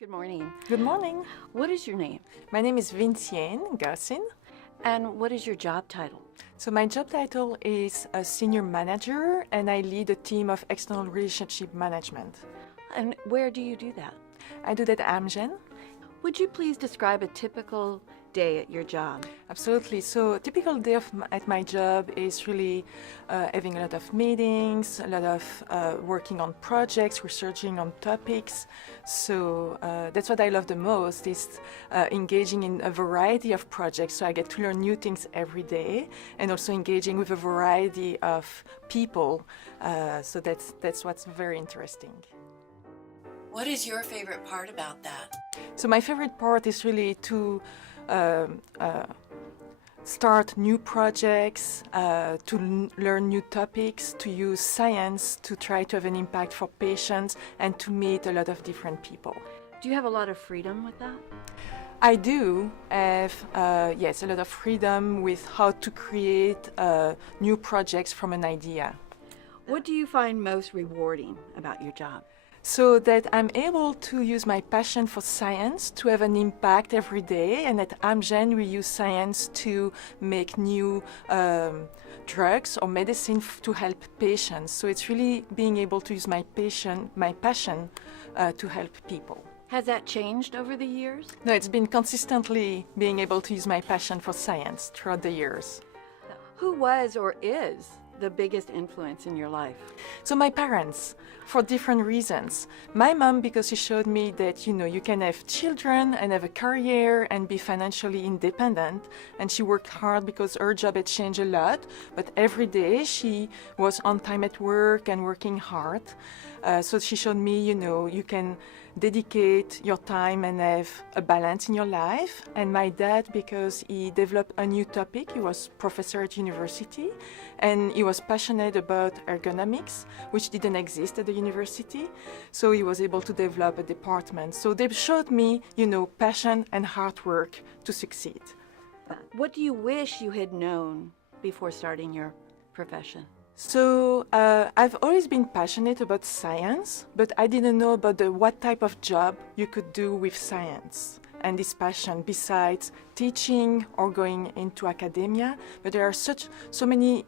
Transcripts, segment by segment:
Good morning. Good morning. What is your name? My name is Vinciane Garcin. And what is your job title? So my job title is a senior manager and I lead a team of external relationship management. And where do you do that? I do that at Amgen. Would you please describe a typical day at your job? Absolutely. So a typical day at my job is really having a lot of meetings, a lot of working on projects, researching on topics. So that's what I love the most is engaging in a variety of projects. So I get to learn new things every day and also engaging with a variety of people. So that's what's very interesting. What is your favorite part about that? So my favorite part is really to start new projects, to learn new topics, to use science to try to have an impact for patients and to meet a lot of different people. Do you have a lot of freedom with that? I do have, yes, a lot of freedom with how to create new projects from an idea. What do you find most rewarding about your job? So that I'm able to use my passion for science to have an impact every day. And at Amgen, we use science to make new drugs or medicine to help patients. So it's really being able to use my passion to help people. Has that changed over the years? No, it's been consistently being able to use my passion for science throughout the years. Who was or is the biggest influence in your life? So my parents, for different reasons. My mom, because she showed me that, you can have children and have a career and be financially independent. And she worked hard because her job had changed a lot. But every day she was on time at work and working hard. So she showed me, you can dedicate your time and have a balance in your life. And my dad, because he developed a new topic, he was professor at university, and he was passionate about ergonomics, which didn't exist at the university. So he was able to develop a department. So they showed me, passion and hard work to succeed. What do you wish you had known before starting your profession? So I've always been passionate about science, but I didn't know about what type of job you could do with science and this passion besides teaching or going into academia. But there are so many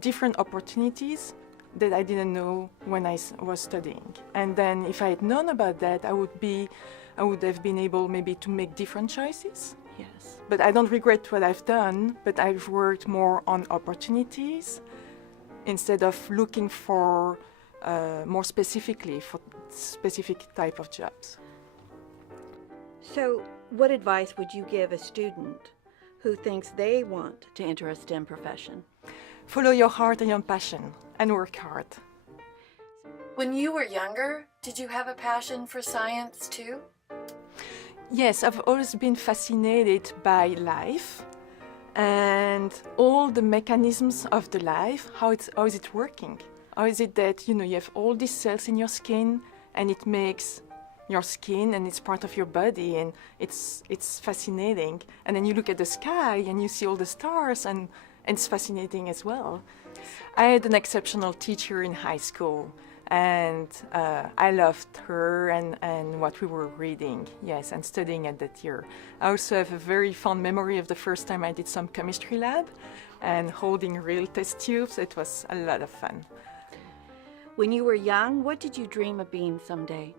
different opportunities that I didn't know when I was studying. And then if I had known about that, I would have been able maybe to make different choices. Yes. But I don't regret what I've done, but I've worked more on opportunities instead of looking for more specifically for specific type of jobs. So what advice would you give a student who thinks they want to enter a STEM profession? Follow your heart and your passion and work hard. When you were younger, did you have a passion for science too? Yes, I've always been fascinated by life and all the mechanisms of the life. How is it working? How is it that you have all these cells in your skin and it makes your skin and it's part of your body and it's fascinating. And then you look at the sky and you see all the stars and it's fascinating as well. I had an exceptional teacher in high school and I loved her and what we were reading, yes, and studying at that year. I also have a very fond memory of the first time I did some chemistry lab and holding real test tubes. It was a lot of fun. When you were young, what did you dream of being someday?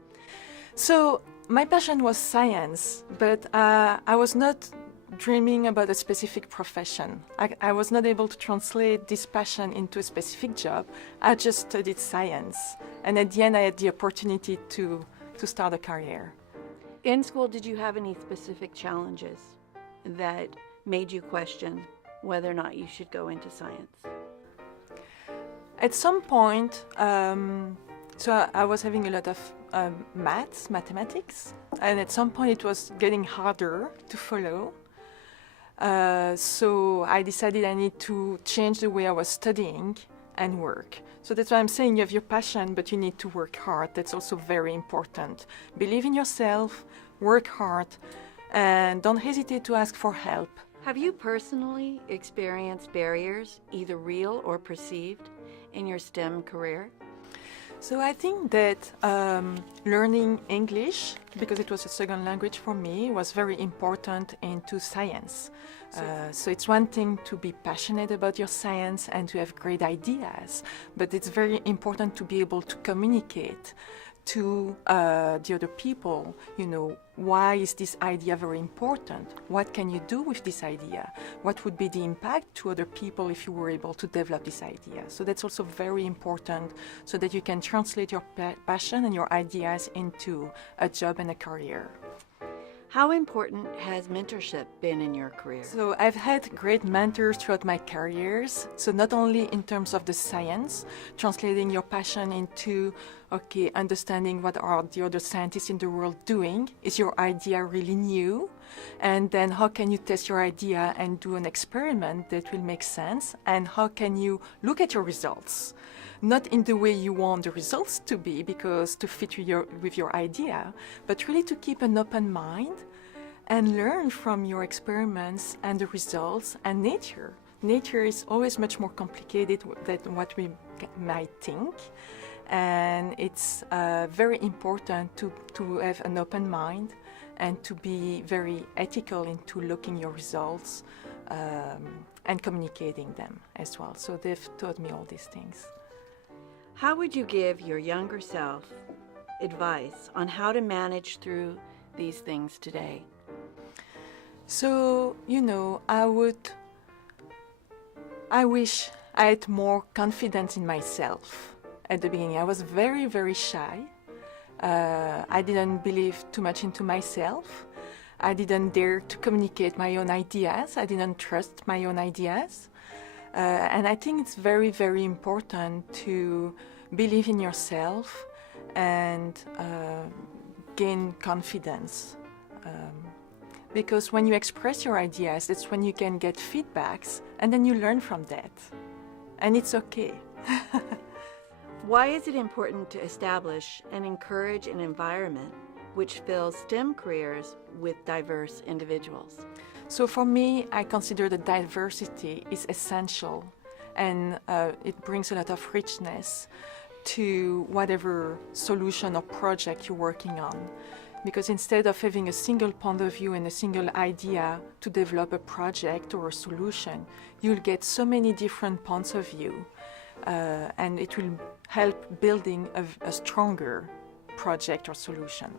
So my passion was science, but I was not dreaming about a specific profession. I was not able to translate this passion into a specific job. I just studied science. And at the end, I had the opportunity to start a career. In school, did you have any specific challenges that made you question whether or not you should go into science? At some point, so I was having a lot of mathematics, and at some point it was getting harder to follow. So I decided I need to change the way I was studying and work. So that's why I'm saying you have your passion, but you need to work hard. That's also very important. Believe in yourself, work hard, and don't hesitate to ask for help. Have you personally experienced barriers, either real or perceived, in your STEM career? So I think that learning English, because it was a second language for me, was very important into science. So it's one thing to be passionate about your science and to have great ideas, but it's very important to be able to communicate to the other people, you know, why is this idea very important? What can you do with this idea? What would be the impact to other people if you were able to develop this idea? So that's also very important so that you can translate your passion and your ideas into a job and a career. How important has mentorship been in your career? So I've had great mentors throughout my careers. So not only in terms of the science, translating your passion into, okay, understanding what are the other scientists in the world doing. Is your idea really new? And then how can you test your idea and do an experiment that will make sense? And how can you look at your results? Not in the way you want the results to be, because to fit with your idea, but really to keep an open mind and learn from your experiments and the results and nature. Nature is always much more complicated than what we might think. And it's very important to have an open mind and to be very ethical into looking your results and communicating them as well. So they've taught me all these things. How would you give your younger self advice on how to manage through these things today? So, you know, I wish I had more confidence in myself at the beginning. I was very, very shy. I didn't believe too much into myself. I didn't dare to communicate my own ideas. I didn't trust my own ideas. And I think it's very, very important to believe in yourself and gain confidence. Because when you express your ideas, that's when you can get feedbacks, and then you learn from that. And it's okay. Why is it important to establish and encourage an environment which fills STEM careers with diverse individuals? So for me, I consider that diversity is essential, and it brings a lot of richness to whatever solution or project you're working on. Because instead of having a single point of view and a single idea to develop a project or a solution, you'll get so many different points of view, and it will help building a stronger project or solution.